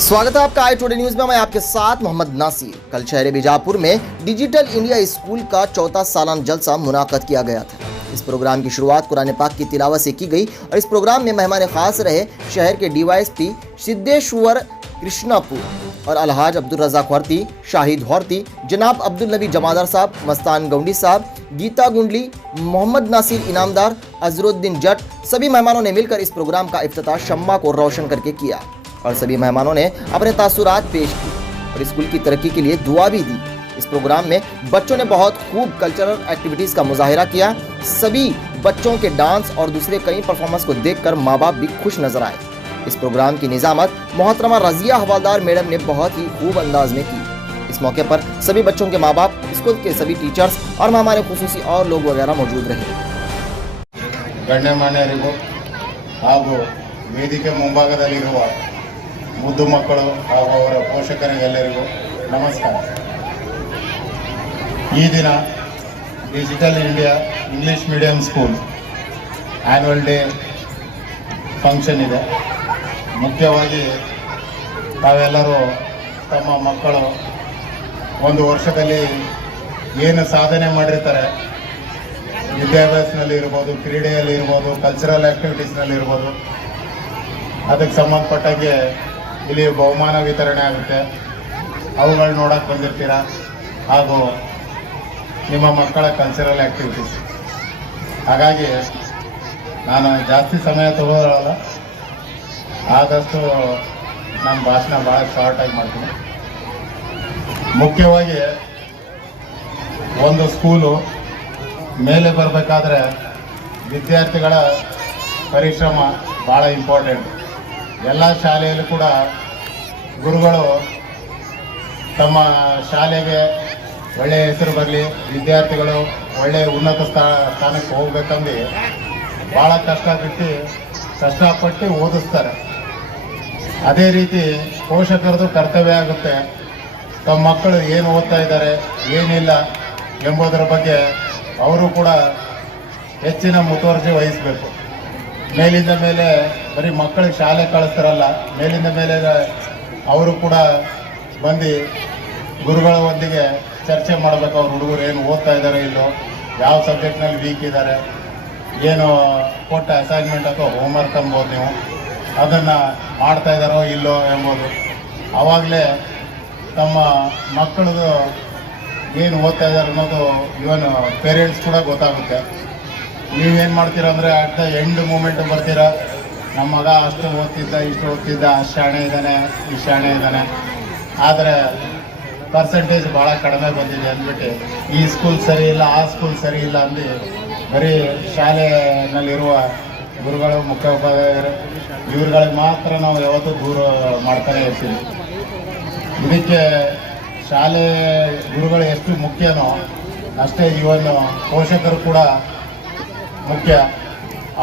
स्वागत है आपका आई टुडे न्यूज में। मैं आपके साथ मोहम्मद नासिर। कल शहर बीजापुर में डिजिटल इंडिया स्कूल का चौथा सालाना जलसा मुनाकद किया गया था। इस प्रोग्राम की शुरुआत कुरान पाक की तिलावत से की गई और इस प्रोग्राम में मेहमान खास रहे शहर के DYSP सिद्धेश्वर कृष्णापुर और अलहाज अब्दुल रज़ाक वर्ती, शाहिद वर्ती, जनाब अब्दुल नबी जमादार साहब, मस्तान गौंडी साहब, गीता गुंडली, मोहम्मद नासिर इनामदार, अजरुद्दीन जट। सभी मेहमानों ने मिलकर इस प्रोग्राम का इफ्तिताह शम्मा को रोशन करके किया और सभी मेहमानों ने अपने तासुरात पेश किए और स्कूल की तरक्की के लिए दुआ भी दी। इस प्रोग्राम में बच्चों ने बहुत खूब कल्चरल एक्टिविटीज़ का मुजाहिरा किया। सभी बच्चों के डांस और दूसरे कई परफॉर्मेंस को देखकर माँ बाप भी खुश नजर आए। इस प्रोग्राम की निजामत मोहतरमा रजिया हवालदार मैडम ने बहुत ही खूब अंदाज में की। इस मौके पर सभी बच्चों के माँ बाप, स्कूल के सभी टीचर्स और हमारे खुसूसी और लोग वगैरह मौजूद रहे। ಗಣ್ಯಮಾನ್ಯರಿಗೂ ಹಾಗೂ ವೇದಿಕೆ ಮುಂಭಾಗದಲ್ಲಿರುವ ಮುದ್ದು ಮಕ್ಕಳು ಹಾಗೂ ಅವರ ಪೋಷಕರಿಗೆಲ್ಲರಿಗೂ ನಮಸ್ಕಾರ. ಈ ದಿನ digital India English medium school annual day function ಇದೆ. ಮುಖ್ಯವಾಗಿ ತಾವೆಲ್ಲರೂ ತಮ್ಮ ಮಕ್ಕಳು ಒಂದು ವರ್ಷದಲ್ಲಿ ಏನು ಸಾಧನೆ ಮಾಡಿರ್ತಾರೆ, ವಿದ್ಯಾಭ್ಯಾಸದಲ್ಲಿ ಇರ್ಬೋದು, ಕ್ರೀಡೆಯಲ್ಲಿ ಇರ್ಬೋದು, ಕಲ್ಚರಲ್ ಆ್ಯಕ್ಟಿವಿಟೀಸ್ನಲ್ಲಿ ಇರ್ಬೋದು, ಅದಕ್ಕೆ ಸಂಬಂಧಪಟ್ಟಾಗೆ ಇಲ್ಲಿ ಬಹುಮಾನ ವಿತರಣೆ ಆಗುತ್ತೆ. ಅವುಗಳು ನೋಡೋಕೆ ಬಂದಿರ್ತೀರ. ಹಾಗೂ ನಿಮ್ಮ ಮಕ್ಕಳ ಕಲ್ಚರಲ್ ಆ್ಯಕ್ಟಿವಿಟೀಸ್. ಹಾಗಾಗಿ ನಾನು ಜಾಸ್ತಿ ಸಮಯ ತಗೊಳ್ಳಲ್ಲ, ಆದಷ್ಟು ನನ್ನ ಭಾಷಣ ಭಾಳ ಶಾರ್ಟಾಗಿ ಮಾಡ್ತೀನಿ. ಮುಖ್ಯವಾಗಿ ಒಂದು ಸ್ಕೂಲು ಮೇಲೆ ಬರಬೇಕಾದ್ರೆ ವಿದ್ಯಾರ್ಥಿಗಳ ಪರಿಶ್ರಮ ಭಾಳ ಇಂಪಾರ್ಟೆಂಟ್. ಎಲ್ಲ ಶಾಲೆಯಲ್ಲೂ ಕೂಡ ಗುರುಗಳು ತಮ್ಮ ಶಾಲೆಗೆ ಒಳ್ಳೆಯ ಹೆಸರು ಬರಲಿ, ವಿದ್ಯಾರ್ಥಿಗಳು ಒಳ್ಳೆಯ ಉನ್ನತ ಸ್ಥಾನಕ್ಕೆ ಹೋಗ್ಬೇಕಂದು ಭಾಳ ಕಷ್ಟಪಟ್ಟು ಓದಿಸ್ತಾರೆ. ಅದೇ ರೀತಿ ಪೋಷಕರದು ಕರ್ತವ್ಯ ಆಗುತ್ತೆ, ತಮ್ಮ ಮಕ್ಕಳು ಏನು ಓದ್ತಾ ಇದ್ದಾರೆ, ಏನಿಲ್ಲ ಎಂಬುದರ ಬಗ್ಗೆ ಅವರು ಕೂಡ ಹೆಚ್ಚಿನ ಮುತುವರ್ಜಿ ವಹಿಸಬೇಕು. ಮೇಲಿಂದ ಮೇಲೆ ಬರೀ ಮಕ್ಕಳಿಗೆ ಶಾಲೆ ಕಳಿಸ್ತಾರಲ್ಲ, ಮೇಲಿಂದ ಮೇಲೆ ಅವರು ಕೂಡ ಬಂದು ಗುರುಗಳ ಒಂದಿಗೆ ಚರ್ಚೆ ಮಾಡಬೇಕು. ಅವ್ರ ಹುಡುಗರು ಏನು ಓದ್ತಾ ಇದ್ದಾರೆ ಇಲ್ಲೋ, ಯಾವ ಸಬ್ಜೆಕ್ಟ್ನಲ್ಲಿ ವೀಕ್ ಇದ್ದಾರೆ, ಏನು ಕೊಟ್ಟ ಅಸೈನ್ಮೆಂಟ್ ಅಥವಾ ಹೋಮ್ವರ್ಕ್ ಅನ್ಬೋದು ನೀವು, ಅದನ್ನು ಮಾಡ್ತಾ ಇದ್ದಾರೋ ಇಲ್ಲೋ ಎಂಬುದು. ಆವಾಗಲೇ ತಮ್ಮ ಮಕ್ಕಳದು ಏನು ಓದ್ತಾ ಇದ್ದಾರೆ ಅನ್ನೋದು ಇವನ್ ಪೇರೆಂಟ್ಸ್ ಕೂಡ ಗೊತ್ತಾಗುತ್ತೆ. ನೀವೇನು ಮಾಡ್ತೀರ ಅಂದರೆ ಅಟ್ ದ ಎಂಡ್ ಮೂಮೆಂಟ್ ಬರ್ತೀರ, ನಮ್ಮ ಮಗ ಅಷ್ಟು ಓದ್ತಿದ್ದ, ಇಷ್ಟು ಓದ್ತಿದ್ದ, ಅಷ್ಟು ಶಾಣೆ ಇದ್ದಾನೆ, ಇಷ್ಟು ಶಾಣೆ ಇದ್ದಾನೆ, ಆದರೆ ಪರ್ಸೆಂಟೇಜ್ ಭಾಳ ಕಡಿಮೆ ಬಂದಿದೆ ಅಂದ್ಬಿಟ್ಟು ಈ ಸ್ಕೂಲ್ ಸರಿ ಇಲ್ಲ, ಆ ಸ್ಕೂಲ್ ಸರಿ ಇಲ್ಲ ಅಂದು ಬರೀ ಶಾಲೆಯಲ್ಲಿರುವ ಗುರುಗಳು, ಮುಖ್ಯೋಪಾಧ್ಯಾಯರು ಇವ್ರುಗಳಿಗೆ ಮಾತ್ರ ನಾವು ಯಾವತ್ತೂ ದೂರ ಮಾಡ್ತಾನೆ ಇರ್ತೀವಿ. ಇದಕ್ಕೆ ಶಾಲೆ ಗುರುಗಳು ಎಷ್ಟು ಮುಖ್ಯನೋ ಅಷ್ಟೇ ಇವನ್ನು ಪೋಷಕರು ಕೂಡ ಮುಖ್ಯ.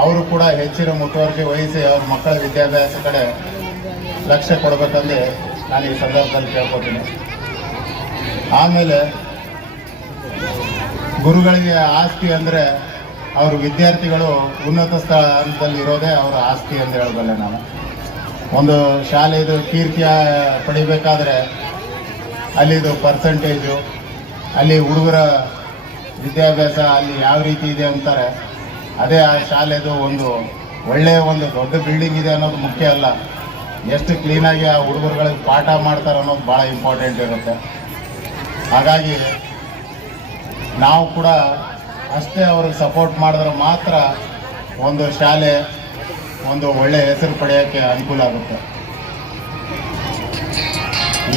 ಅವರು ಕೂಡ ಹೆಚ್ಚಿನ ಮುತುವರ್ಜಿ ವಹಿಸಿ ಅವ್ರ ಮಕ್ಕಳ ವಿದ್ಯಾಭ್ಯಾಸ ಕಡೆ ಲಕ್ಷ್ಯ ಕೊಡಬೇಕಂದು ನಾನು ಈ ಸಂದರ್ಭದಲ್ಲಿ ಕೇಳ್ಕೊತೀನಿ. ಆಮೇಲೆ ಗುರುಗಳಿಗೆ ಆಸ್ತಿ ಅಂದರೆ ಅವರು ವಿದ್ಯಾರ್ಥಿಗಳು ಉನ್ನತ ಸ್ಥಾನದಲ್ಲಿ ಇರೋದೇ ಅವರ ಆಸ್ತಿ ಅಂತ ಹೇಳಬಲ್ಲೆ ನಾನು. ಒಂದು ಶಾಲೆದು ಕೀರ್ತಿಯ ಪಡಿಬೇಕಾದ್ರೆ ಅಲ್ಲಿದು ಪರ್ಸೆಂಟೇಜು, ಅಲ್ಲಿ ಹುಡುಗರ ವಿದ್ಯಾಭ್ಯಾಸ ಅಲ್ಲಿ ಯಾವ ರೀತಿ ಇದೆ ಅಂತಾರೆ, ಅದೇ ಆ ಶಾಲೆದು ಒಂದು ಒಳ್ಳೆಯ ಒಂದು ದೊಡ್ಡ ಬಿಲ್ಡಿಂಗ್ ಇದೆ ಅನ್ನೋದು ಮುಖ್ಯ ಅಲ್ಲ, ಎಷ್ಟು ಕ್ಲೀನಾಗಿ ಆ ಹುಡುಗರುಗಳಿಗೆ ಪಾಠ ಮಾಡ್ತಾರೆ ಅನ್ನೋದು ಭಾಳ ಇಂಪಾರ್ಟೆಂಟ್ ಇರುತ್ತೆ. ಹಾಗಾಗಿ ನಾವು ಕೂಡ ಅಷ್ಟೇ ಅವ್ರಿಗೆ ಸಪೋರ್ಟ್ ಮಾಡಿದ್ರೆ ಮಾತ್ರ ಒಂದು ಶಾಲೆ ಒಂದು ಒಳ್ಳೆಯ ಹೆಸರು ಪಡೆಯೋಕ್ಕೆ ಅನುಕೂಲ ಆಗುತ್ತೆ.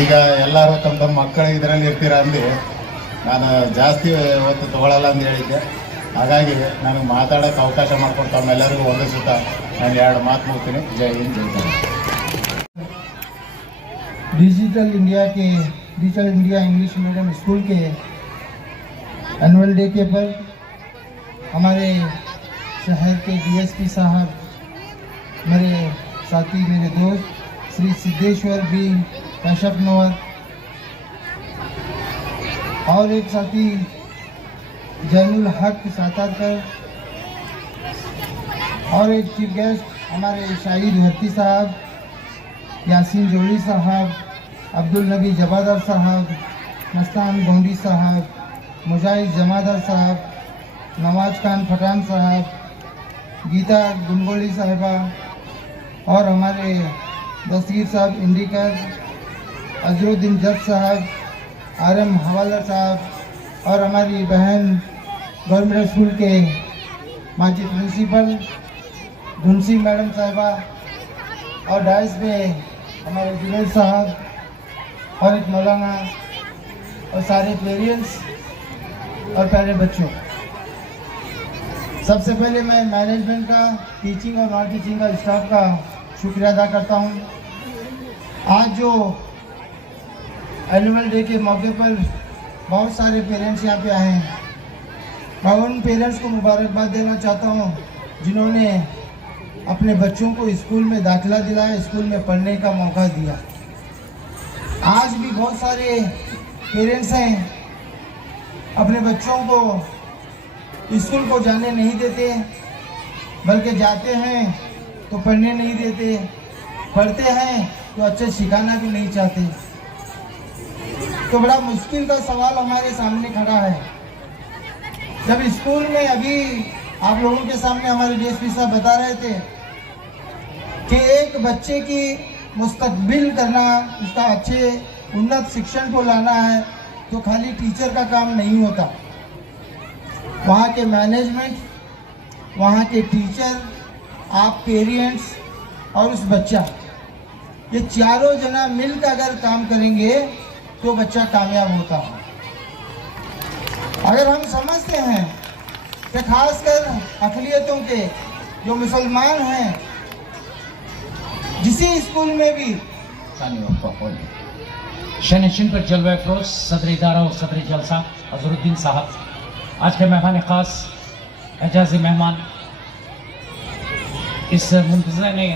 ಈಗ ಎಲ್ಲರೂ ತಮ್ಮ ಮಕ್ಕಳು ಇದರಲ್ಲಿ ಇರ್ತೀರ ಅಂದು ನಾನು ಜಾಸ್ತಿ ಹೊತ್ತು ತೊಗೊಳ್ಳಲ್ಲ ಅಂತ ಹೇಳಿದ್ದೆ. ಹಾಗಾಗಿ ನನಗೆ ಮಾತಾಡೋಕ್ಕೆ ಅವಕಾಶ ಮಾಡಿಕೊಟ್ಟು ತಮ್ಮೆಲ್ಲರಿಗೂ ಒಂದು ಸುತ್ತ ನಾನು ಎರಡು ಮಾತು ಮುಗ್ತೀನಿ. ಜೈ ಹಿಂದ್, ಜೈ Bharat. Digital India English medium school के एनुअल डे के पर हमारे शहर के DSP साहब, मेरे साथी, मेरे दोस्त श्री सिद्धेश्वर बी कश्यपनवर और एक साथी जैनुल हक सातारकर और एक चीफ गेस्ट हमारे शाहिद वर्ती साहब यासीन जोड़ी साहब, अब्दुल नबी जबादर साहब, मस्तान गोंडी साहब, मुजाहिद जमादार साहब, नवाज खान पठान साहब, गीता गुनगोली साहिबा और हमारे दस्तगीर साहब इंडिकर, अजरुद्दीन जट साहब, आरएम हवालदार साहब और हमारी बहन गवर्नमेंट स्कूल के माजी प्रिंसिपल धुनसी मैडम साहिबा और डाइस में हमारे जुनेद साहब और एक मौलाना और सारे पेरेंट्स और प्यारे बच्चों, सबसे पहले मैं मैनेजमेंट का, टीचिंग और नॉन टीचिंग का स्टाफ का शुक्रिया अदा करता हूँ। आज जो एनुअल डे के मौके पर बहुत सारे पेरेंट्स यहाँ पे आए हैं, मैं उन पेरेंट्स को मुबारकबाद देना चाहता हूँ जिन्होंने अपने बच्चों को स्कूल में दाखिला दिलाया, स्कूल में पढ़ने का मौका दिया। आज भी बहुत सारे पेरेंट्स हैं अपने बच्चों को स्कूल को जाने नहीं देते, बल्कि जाते हैं तो पढ़ने नहीं देते, पढ़ते हैं तो अच्छे सिखाना भी नहीं चाहते। तो बड़ा मुश्किल का सवाल हमारे सामने खड़ा है। जब स्कूल में अभी आप लोगों के सामने हमारे डीएसपी साहब बता रहे थे कि एक बच्चे की मुस्तकबिल करना, उसका अच्छे उन्नत शिक्षण को लाना है तो खाली टीचर का काम नहीं होता। वहाँ के मैनेजमेंट, वहाँ के टीचर, आप पेरेंट्स और उस बच्चा, ये चारों जना मिलकर अगर काम करेंगे तो बच्चा कामयाब होता है। अगर हम समझते हैं कि खासकर अक़लियतों के जो मुसलमान हैं, जिस स्कूल में भी शनशिन पर जलवा अफरोज सदर इदारा और सदर जलसा अजरुद्दीन साहब, आज के मेहमान ख़ास एजाज़ी मेहमान, इस मुंतज़र ने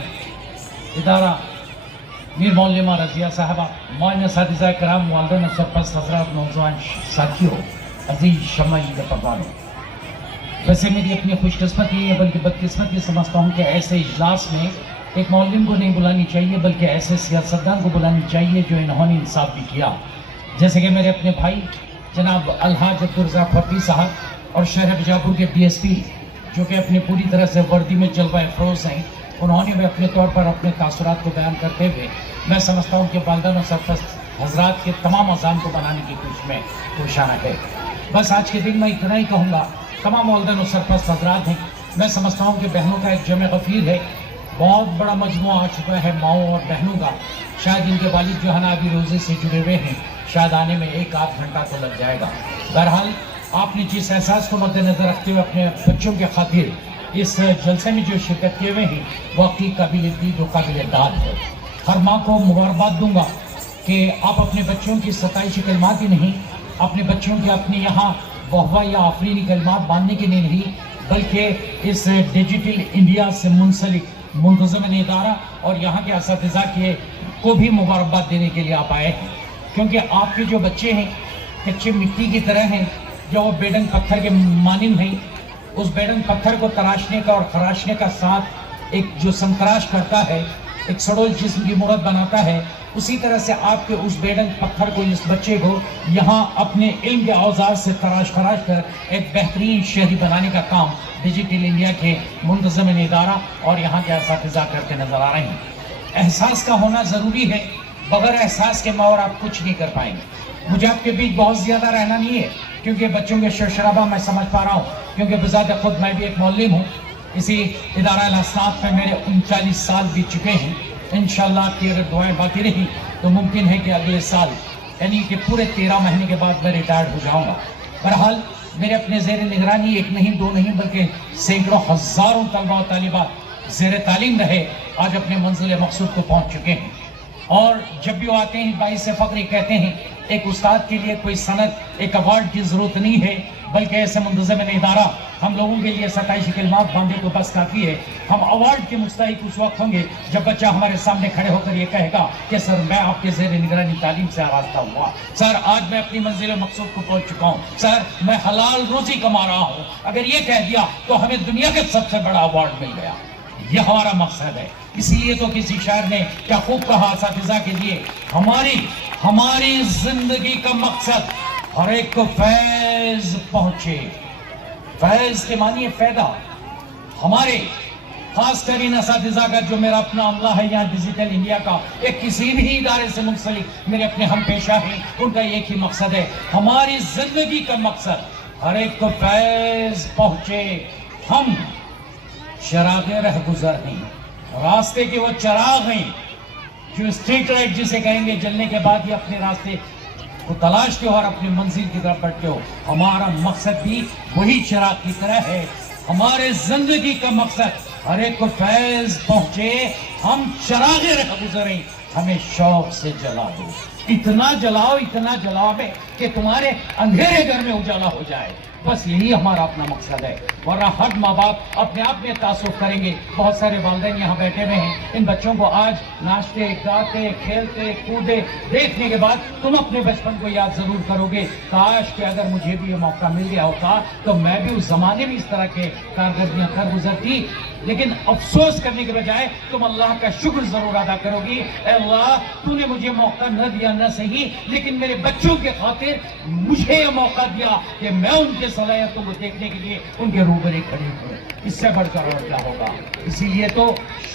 इदारा मीर मौलमा रज़िया साहबा, मौलाना सादिज़ा कराम, वालिदैन सरपरस्त हज़रात, नौजवान साथियों, अज़ीज़ शमाई परवानों, वैसे मेरी अपनी खुशकिस्मती है बल्कि बदकिस्मती समझता हूँ कि ऐसे इजलास में एक मौलम को नहीं बुलानी चाहिए बल्कि ऐसे सियासतदान को बुलानी चाहिए जो इन्होंने इंसाफ भी किया। जैसे कि मेरे अपने भाई जनाब अलहाज अब्दुर्रज़ाक फरदी साहब और शहर बीजापुर के डीएसपी जो कि अपनी पूरी तरह से वर्दी में जलवा अफरोज़ हैं, उन्होंने भी अपने तौर पर अपने तासुरात को बयान करते हुए मैं समझता हूँ कि वालिदैन और सरपरस्त हज़रात के तमाम अज़ान को बनाने की कोशिश में कोशाना है। बस आज के दिन मैं इतना ही कहूँगा, तमाम वालिदैन और सरपरस्त हज़रात हैं, मैं समझता हूँ कि बहनों का एक जमे गफ़ीर है, बहुत बड़ा मजमुआ आ चुका है माओं और बहनों का। शायद इनके वालिद जो है ना अभी रोज़े से जुड़े हुए हैं, शायद आने में 1-8 घंटा तो लग जाएगा। बहरहाल आपने जिस एहसास को मद्देनज़र रखते हुए अपने बच्चों के खातिर इस जलसे में जो शिरकत किए हुए हैं, वाकई काबिल दीद और काबिल दाद है। हर माँ को मुबारकबाद दूंगा कि आप अपने बच्चों की 27 कलमात ही नहीं, अपने बच्चों की अपने यहाँ वहवा या आफरीनी कलमात बांधने के लिए नहीं, बल्कि इस डिजिटल इंडिया से मुंसलिक मुंतज़म इदारा और यहाँ के असातिज़ा के को भी मुबारकबाद देने के लिए आप आए हैं, क्योंकि आपके जो बच्चे हैं कच्चे मिट्टी की तरह हैं, जो वो बेडंग पत्थर के मानिंद हैं। उस बेडंग पत्थर को तराशने का और खराशने का साथ एक जो संतराश करता है, एक सड़ोल जिस्म की मूरत बनाता है, उसी तरह से आपके उस बेडंग पत्थर को, इस बच्चे को यहाँ अपने इल्म के औजार से तराश कर एक बेहतरीन शहरी बनाने का काम डिजिटल इंडिया के मुंतज़म इदारा और यहाँ के असातिज़ा करते नज़र आ रहे हैं। एहसास का होना ज़रूरी है, बगैर एहसास के मैं और आप कुछ नहीं कर पाएंगे। मुझे आपके बीच बहुत ज़्यादा रहना नहीं है, क्योंकि बच्चों के शोर-शराबा मैं समझ पा रहा हूँ, क्योंकि बज़ात खुद मैं भी एक मौलम हूँ। इसी इदारा अल-हसनात में मेरे 39 साल बीत चुके हैं। इंशाअल्लाह आपकी अगर दुआएं बाकी रही तो मुमकिन है कि अगले साल यानी कि पूरे 13 महीने के बाद मैं रिटायर्ड हो जाऊँगा। बहरहाल मेरे अपने ज़ेर निगरानी एक नहीं, दो नहीं, बल्कि सैकड़ों हज़ारों तलबा और तालिबात ज़ेर तालीम रहे आज अपने मंजिल मकसूद को पहुँच चुके हैं। और जब भी वो आते हैं बाइस फ़ख्र कहते हैं, एक उस्ताद के लिए कोई सनद, एक अवार्ड की ज़रूरत नहीं है, बल्कि ऐसे मुंतज़म इदारा हम लोगों के लिए 27 कलमात बांधे तो बस काफ़ी है। हम अवार्ड के मुस्तहिक उस वक्त होंगे जब बच्चा हमारे सामने खड़े होकर ये कहेगा कि सर मैं आपके ज़ेर निगरानी तालीम से आरास्ता हुआ, सर आज मैं अपनी मंजिल मकसूद को पहुँच चुका हूँ, सर मैं हलाल रोज़ी कमा रहा हूँ। अगर ये कह दिया तो हमें दुनिया के सबसे बड़ा अवार्ड मिल गया। ये हमारा मकसद है। اسی لیے تو کسی شاعر نے کیا خوب کہا اساتذہ کے لیے، ہماری زندگی کا مقصد ہر ایک کو فیض پہنچے. فیض کے معنی ہے فائدہ. ہمارے خاص ترین اساتذہ کا جو میرا اپنا عملہ ہے یہاں ڈیجیٹل انڈیا کا، ایک کسی بھی ادارے سے منسلک میرے اپنے ہم پیشہ ہیں، ان کا ایک ہی مقصد ہے، ہماری زندگی کا مقصد ہر ایک کو فیض پہنچے. ہم چراغ رہ گزر ہیں، راستے کے وہ چراغ ہیں جو اسٹریٹ لائٹ جسے کہیں گے، جلنے کے بعد یہ اپنے راستے کو تلاشتے ہو اور اپنی منزل کی طرف بڑھتے ہو. ہمارا مقصد بھی وہی چراغ کی طرح ہے. ہمارے زندگی کا مقصد ہر ایک کو فیض پہنچے. ہم چراغ رہ گزریں، ہمیں شوق سے جلا دو. اتنا جلاؤ ہے کہ تمہارے اندھیرے گھر میں اجالا ہو جائے. بس یہی ہمارا اپنا مقصد ہے. ورنہ ہر ماں باپ اپنے آپ میں تعصب کریں گے. بہت سارے والدین یہاں بیٹھے ہوئے ہیں، ان بچوں کو آج ناچتے گاتے کھیلتے کودے دیکھنے کے بعد تم اپنے بچپن کو یاد ضرور کرو گے. کاش کہ اگر مجھے بھی یہ موقع مل گیا ہوتا تو میں بھی اس زمانے میں اس طرح کے کارکردگیاں کر گزرتی. لیکن افسوس کرنے کے بجائے تم اللہ کا شکر ضرور ادا کرو گی. اے اللہ، تو نے مجھے موقع نہ دیا نہ صحیح، لیکن میرے بچوں کے خاطر مجھے یہ موقع دیا کہ میں ان کے صلاحیتوں کو دیکھنے کے لیے ان کے روبرے کھڑے ہوں. اس سے بڑھ کر اور کیا ہوگا. اسی لیے تو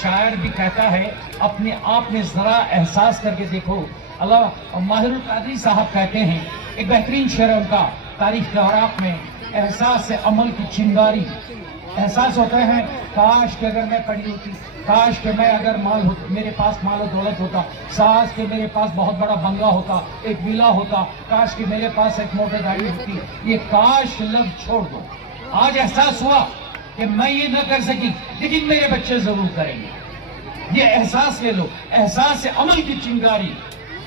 شاعر بھی کہتا ہے، اپنے آپ میں ذرا احساس کر کے دیکھو. اللہ ماہر القادری صاحب کہتے ہیں، ایک بہترین شعر ہے ان کا تاریخ کے اوراق میں، احساس سے عمل کی چنگاری. احساس ہوتا ہے کاش کہ اگر میں پڑھی ہوتی، کاش کہ میں اگر میرے پاس مال و دولت ہوتا، کاش کہ میرے پاس بہت بڑا بنگلہ ہوتا، ایک ویلا ہوتا، کاش کہ میرے پاس ایک موٹر گاڑی ہوتی. یہ کاش لفظ چھوڑ دو. آج احساس ہوا کہ میں یہ نہ کر سکی، لیکن میرے بچے ضرور کریں گے. یہ احساس لے لو، احساس عمل کی چنگاری.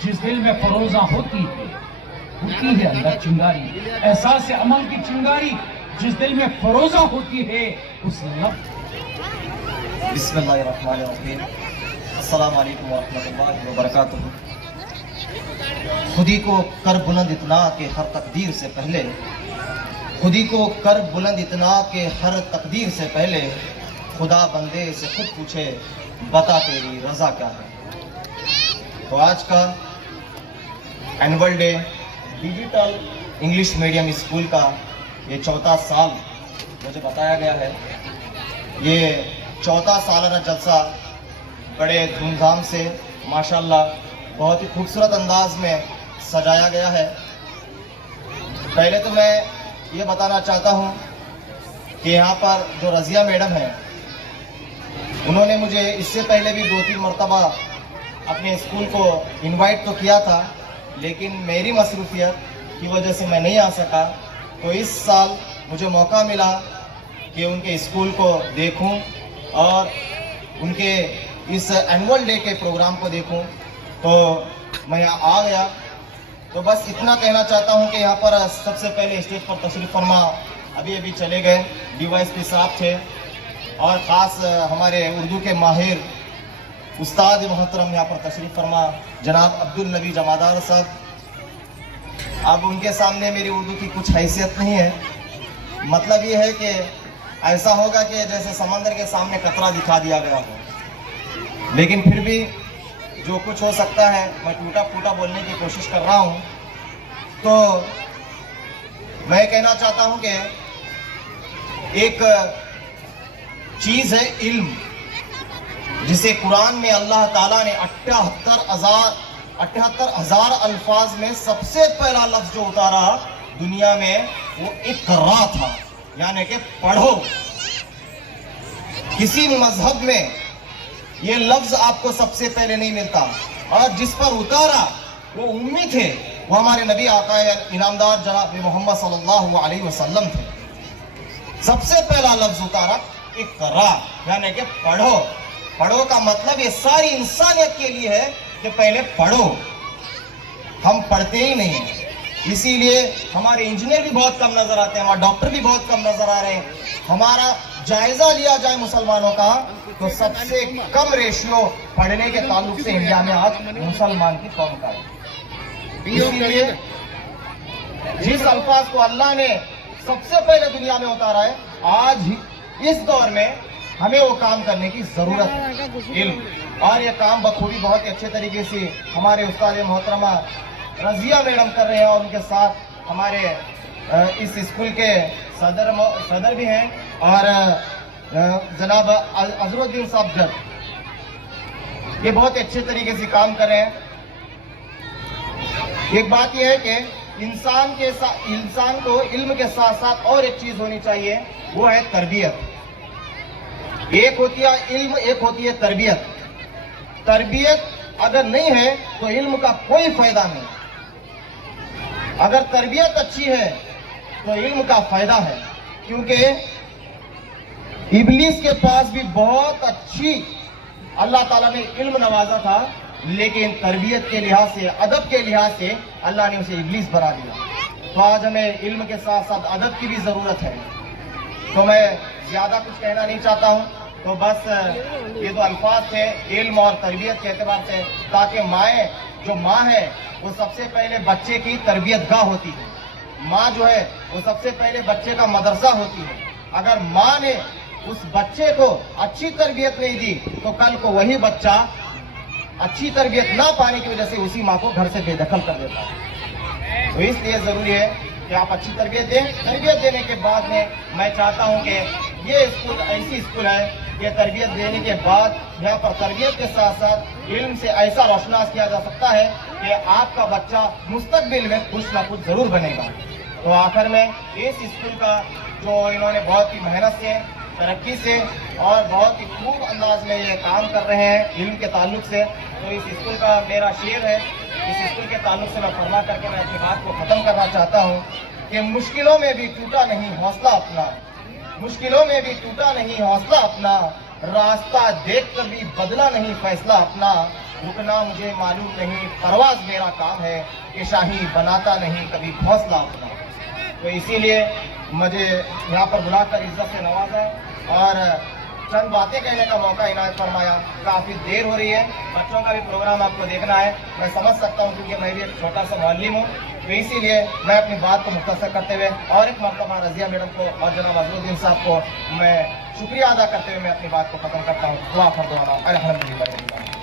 جس دل میں فروزہ ہوتی ہے اندر چنگاری. احساس عمل کی چنگاری جس دل میں فروزہ ہوتی ہے اس لفظ. بسم اللہ الرحمن الرحیم. السلام علیکم ورحمۃ اللہ وبرکاتہ. خودی کو کر بلند اتنا کہ ہر تقدیر سے پہلے، خودی کو کر بلند اتنا کہ ہر تقدیر سے پہلے، خدا بندے سے خود پوچھے بتا تیری رضا کیا ہے. تو آج کا annual day digital English medium school کا یہ 4واں سال مجھے بتایا گیا ہے. یہ 4واں سالانہ جلسہ بڑے دھوم دھام سے ماشاءاللہ بہت ہی خوبصورت انداز میں سجایا گیا ہے. پہلے تو میں یہ بتانا چاہتا ہوں کہ یہاں پر جو رضیہ میڈم ہیں، انہوں نے مجھے اس سے پہلے بھی 2-3 مرتبہ اپنے اسکول کو انوائٹ تو کیا تھا، لیکن میری مصروفیت کی وجہ سے میں نہیں آ سکا. تو اس سال مجھے موقع ملا کہ ان کے اسکول کو دیکھوں اور ان کے اس اینول ڈے کے پروگرام کو دیکھوں، تو میں یہاں آ گیا. تو بس اتنا کہنا چاہتا ہوں کہ یہاں پر سب سے پہلے اسٹیج پر تشریف فرما ابھی چلے گئے DYSP صاحب تھے، اور خاص ہمارے اردو کے ماہر استاد محترم یہاں پر تشریف فرما جناب عبدالنبی جمادار صاحب. اب ان کے سامنے میری اردو کی کچھ حیثیت نہیں ہے. مطلب یہ ہے کہ ایسا ہوگا کہ جیسے سمندر کے سامنے قطرہ دکھا دیا گیا ہو، لیکن پھر بھی جو کچھ ہو سکتا ہے میں ٹوٹا پھوٹا بولنے کی کوشش کر رہا ہوں. تو میں کہنا چاہتا ہوں کہ ایک چیز ہے علم، جسے قرآن میں اللہ تعالیٰ نے 78,000 الفاظ میں سب سے پہلا لفظ جو اتارا دنیا میں وہ اقرا تھا، یعنی کہ پڑھو. کسی مذہب میں یہ لفظ آپ کو سب سے پہلے نہیں ملتا، اور جس پر اتارا وہ امی تھے، وہ ہمارے نبی آقا انعامدار جناب محمد صلی اللہ علیہ وسلم تھے. سب سے پہلا لفظ اتارا اقرا، یعنی کہ پڑھو. پڑھو کا مطلب یہ ساری انسانیت کے لیے ہے کہ پہلے پڑھو. ہم پڑھتے ہی نہیں، اسی لیے ہمارے انجینئر بھی بہت کم نظر آتے ہیں، ہمارے ڈاکٹر بھی بہت کم نظر آ رہے ہیں. ہمارا جائزہ لیا جائے مسلمانوں کا تو سب سے کم ریشیو پڑھنے کے تعلق سے انڈیا میں آج مسلمان کی قوم کا ہے. اسی لیے جس الفاظ کو اللہ نے سب سے پہلے دنیا میں اتارا ہے، آج اس دور میں हमें वो काम करने की ज़रूरत है, इल्म। और ये काम बखूबी बहुत ही अच्छे तरीके से हमारे उस्ताद मोहतरमा रज़िया मैडम कर रहे हैं, और उनके साथ हमारे इस स्कूल के सदर भी हैं, और जनाब अजरुद्दीन साहब जज, ये बहुत अच्छे तरीके से काम कर रहे हैं। एक बात यह है कि इंसान को इल्म के साथ साथ और एक चीज होनी चाहिए, वो है तरबियत। एक होती है इल्म, एक होती है तरबियत। तरबियत अगर नहीं है तो इल्म का कोई फायदा नहीं। अगर तरबियत अच्छी है तो इल्म का फायदा है, क्योंकि इब्लीस के पास भी बहुत अच्छी अल्लाह ताला ने इल्म नवाजा था, लेकिन तरबियत के लिहाज से, अदब के लिहाज से अल्लाह ने उसे इब्लीस बना दिया। तो आज हमें इल्म के साथ साथ अदब की भी ज़रूरत है। तो मैं ज़्यादा कुछ कहना नहीं चाहता हूँ, तो बस ये दो अल्फाज थे इल्म और तरबियत के एतबार से, ताकि माएँ, जो माँ है वो सबसे पहले बच्चे की तरबियत गाह होती है। माँ जो है वो सबसे पहले बच्चे का मदरसा होती है। अगर माँ ने उस बच्चे को अच्छी तरबियत नहीं दी तो कल को वही बच्चा अच्छी तरबियत ना पाने की वजह से उसी माँ को घर से बेदखल कर देता है। तो इसलिए ज़रूरी है कि आप अच्छी तरबियत दें। तरबियत देने के बाद में मैं चाहता हूँ कि ये स्कूल ऐसी स्कूल है कि तरबियत देने के बाद यहाँ पर तरबियत के साथ साथ इल्म से ऐसा रोशनास किया जा सकता है कि आपका बच्चा मुस्तकबिल में कुछ ना कुछ ज़रूर बनेगा। तो आखिर में इस स्कूल का जो इन्होंने बहुत ही मेहनत से, तरक्की से और बहुत ही खूब अंदाज में ये काम कर रहे हैं इल्म के ताल्लुक से, तो इस स्कूल का मेरा शेर है। इस स्कूल के ताल्लुक से मैं फरमा करके मैं अपनी बात को ख़त्म करना चाहता हूँ कि मुश्किलों में भी टूटा नहीं हौसला अपना, मुश्किलों में भी टूटा नहीं हौसला अपना, रास्ता देख कर भी बदला नहीं फैसला अपना, रुकना मुझे मालूम नहीं परवाज मेरा काम है, कि शाही बनाता नहीं कभी हौसला अपना। तो इसीलिए मुझे यहाँ पर बुलाकर इज्जत से नवाजा और चंद बातें कहने का मौका इनायत फरमाया। काफ़ी देर हो रही है, बच्चों का भी प्रोग्राम आपको देखना है, मैं समझ सकता हूँ, क्योंकि मैं भी एक छोटा सा मुअल्लिम हूँ। तो इसीलिए मैं अपनी बात को मुख्तसर करते हुए और एक मरतबा रज़िया मैडम को और जनाब अजरुद्दीन साहब को मैं शुक्रिया अदा करते हुए मैं अपनी बात को ख़त्म करता हूँ। दुआ फरमाना अल्हम्दुलिल्लाह।